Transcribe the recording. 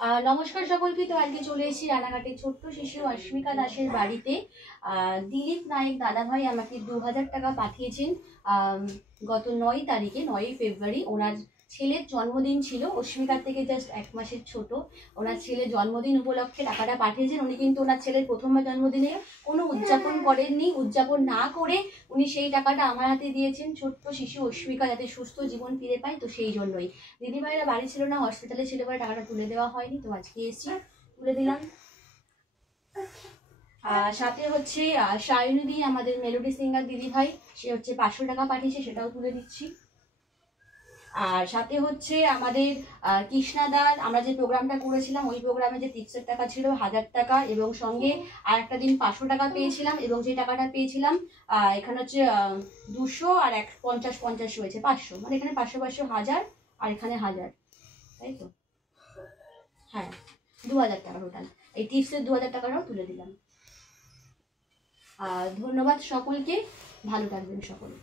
নমস্কার সকলকে। তো আজকে চলে এসেছি রানাঘাটের ছোট্ট শিশু অস্মিকা দাসের বাড়িতে। দিলীপ নায়েক দাদাভাই আমাকে 2000 টাকা পাঠিয়েছেন গত 9 তারিখে, 9 ফেব্রুয়ারি। ওনার ছেলের জন্মদিন ছিল, অস্মিকার থেকে জাস্ট 1 মাসের ছোট। ওনার ছেলের জন্মদিন উপলক্ষে টাকাটা পাঠিয়েছেন। উনি কিন্তু ওনার ছেলের প্রথমবার জন্মদিনে কোনো উদযাপন করেননি। উদযাপন না করে উনি সেই টাকাটা আমার হাতে দিয়েছেন, ছোট্ট শিশু অস্মিকা যাতে সুস্থ জীবন ফিরে পায়। তো সেই জন্যই দিদিভাইরা বাড়ি ছিল না, হসপিটালে ছিল বলে টাকাটা তুলে দেওয়া হয়নি। তো আজকে এসেছি, তুলে দিলাম। সাথে হচ্ছে সায়নিধি, আমাদের মেলোডি সিঙ্গার দিদিভাই, সে হচ্ছে 500 টাকা পাঠিয়েছে, সেটাও তুলে দিচ্ছি। আর সাথে হচ্ছে আমাদের কৃষ্ণাদার, আমরা যে প্রোগ্রামটা করেছিলাম ওই প্রোগ্রামে যে টিপসের টাকা ছিল 1000 টাকা, এবং সঙ্গে আর একটা দিন 500 টাকা পেয়েছিলাম, এবং যে টাকাটা পেয়েছিলাম এখানে হচ্ছে 200 আর 50 হয়েছে 500, মানে এখানে 500 500 1000, আর এখানে 1000, তাই তো? হ্যাঁ, 2000 টাকা টোটাল। এই টিপসের 2000 টাকাটাও তুলে দিলাম। ধন্যবাদ সকলকে, ভালো থাকবেন সকলে।